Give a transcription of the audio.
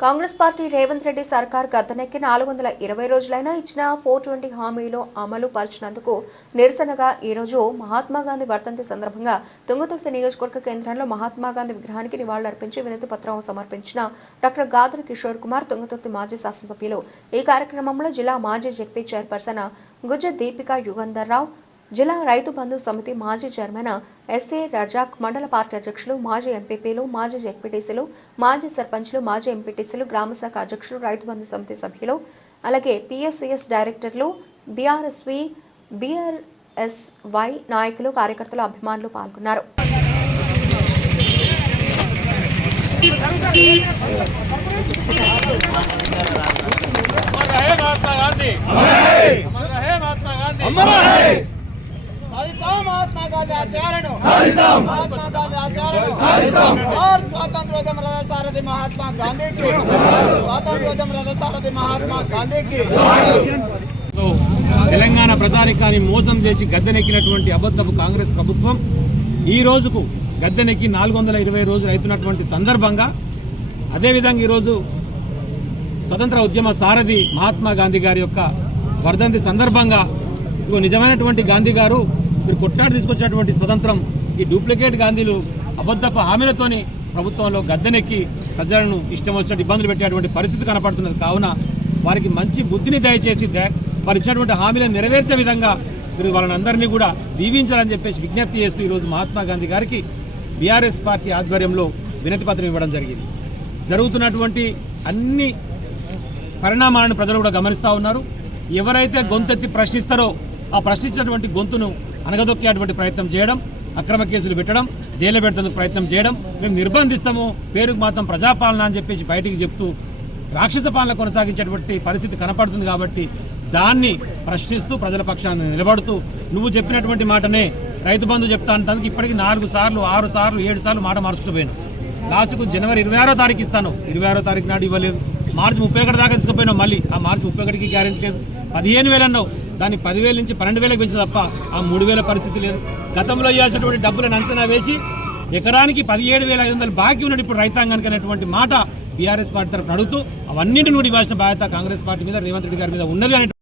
Congress party Revanth Reddy సర్కార్ గద్దనెక్కి నాలుగు వందల ఇరవై రోజులైనా ఇచ్చిన ఫోర్ ట్వంటీ హామీలో అమలు పరిచినందుకు నిరసనగా ఈ రోజు వర్ధంతి సందర్భంగా తుంగతుర్తి నియోజకవర్గ కేంద్రంలో మహాత్మా గాంధీ విగ్రహానికి నివాళులర్పించి వినతి పత్రం సమర్పించిన డాక్టర్ గాదురి కిషోర్ కుమార్ తుంగతుర్తి మాజీ శాసనసభ్యులు. ఈ కార్యక్రమంలో జిల్లా మాజీ జెడ్పీ చైర్పర్సన్ గుజ్జ దీపిక యుగంధర్ రావు జిల్లా రైతు బంధు సమితి మాజీ చైర్మన్ ఎస్ఏ రజాక్ మండల పార్టీ అధ్యక్షులు మాజీ ఎంపీపీలు మాజీ జెడ్పీటీసీలు మాజీ సర్పంచ్లు మాజీ ఎంపీటీసీలు గ్రామశాఖ అధ్యక్షులు రైతు బంధు సమితి సభ్యులు అలాగే పిఎస్సిఎస్ డైరెక్టర్లు బీఆర్ఎస్వి బీఆర్ఎస్వై నాయకులు కార్యకర్తలు అభిమానులు పాల్గొన్నారు. మహాత్మా గాంధీ మహాత్మా గాంధీ సాధిస్తాం. మహాత్మా గాంధీ ఆచారణను సాధిస్తాం. భారత్ స్వాతంత్రోద్యమ రథసారథి మహాత్మా గాంధీకి. స్వాతంత్రోద్యమ రథసారథి మహాత్మా గాంధీకి. తెలంగాణ ప్రజానికాన్ని మోసం చేసి గద్దెనెక్కినటువంటి అబద్ధపు కాంగ్రెస్ ప్రభుత్వం ఈ రోజుకు గద్దెనెక్కి నాలుగు వందల ఇరవై రోజులు అవుతున్నటువంటి సందర్భంగా అదేవిధంగా ఈరోజు స్వతంత్ర ఉద్యమ సారథి మహాత్మా గాంధీ గారి యొక్క వర్ధంతి సందర్భంగా ఇగో నిజమైనటువంటి గాంధీ గారు మీరు కొట్లాడి తీసుకొచ్చినటువంటి స్వతంత్రం ఈ డూప్లికేట్ గాంధీలు అబద్ధపు హామీలతోని ప్రభుత్వంలో గద్దెనెక్కి ప్రజలను ఇష్టం వచ్చినట్టు ఇబ్బందులు పెట్టేటువంటి పరిస్థితి కనపడుతున్నది. కావున వారికి మంచి బుద్ధిని దయచేసి వారు ఇచ్చినటువంటి హామీలను నెరవేర్చే విధంగా మీరు వాళ్ళని అందరినీ కూడా దీవించాలని చెప్పేసి విజ్ఞప్తి చేస్తూ ఈరోజు మహాత్మా గాంధీ గారికి బీఆర్ఎస్ పార్టీ ఆధ్వర్యంలో వినతి పత్రం ఇవ్వడం జరిగింది. జరుగుతున్నటువంటి అన్ని పరిణామాలను ప్రజలు కూడా గమనిస్తూ ఉన్నారు. ఎవరైతే గొంతెత్తి ప్రశ్నిస్తారో ఆ ప్రశ్నించినటువంటి గొంతును అనగదొక్కేటువంటి ప్రయత్నం చేయడం అక్రమ కేసులు పెట్టడం జైలు పెడతందుకు ప్రయత్నం చేయడం మేము నిర్బంధిస్తాము పేరుకు మాత్రం ప్రజాపాలన అని చెప్పేసి బయటికి చెప్తూ రాక్షస పాలన కొనసాగించేటువంటి పరిస్థితి కనపడుతుంది కాబట్టి దాన్ని ప్రశ్నిస్తూ ప్రజల పక్షాన్ని నిలబడుతూ నువ్వు చెప్పినటువంటి మాటనే రైతు బంధు చెప్తా అంటానికి ఇప్పటికి నాలుగు సార్లు ఆరు సార్లు ఏడు సార్లు మాట మార్చుకుపోయాను. లాస్ట్కు జనవరి ఇరవై ఆరో తారీఖు ఇస్తాను. ఇరవై ఆరో తారీఖు నాడు ఇవ్వలేదు. మార్చి ముప్పై ఒకటి దాకా తీసుకుపోయినావు మళ్ళీ. ఆ మార్చి ముప్పై ఒకటికి గ్యారెంటీ లేదు. పదిహేను వేలు అన్నావు. దాన్ని పదివేల నుంచి పన్నెండు వేలకు పెంచు తప్ప ఆ మూడు వేల పరిస్థితి లేదు. గతంలో ఇవ్వాల్సినటువంటి డబ్బులను అంచనా వేసి ఎకరానికి పదిహేడు వేల ఐదు వందలు బాకీ ఉన్నట్టు ఇప్పుడు రైతాంగానికి అనేటువంటి మాట బీఆర్ఎస్ పార్టీ తరఫున అడుగుతూ అవన్నింటిని కూడా ఇవ్వాల్సిన బాధ్యత కాంగ్రెస్ పార్టీ మీద రేవంత్ రెడ్డి గారి మీద ఉన్నది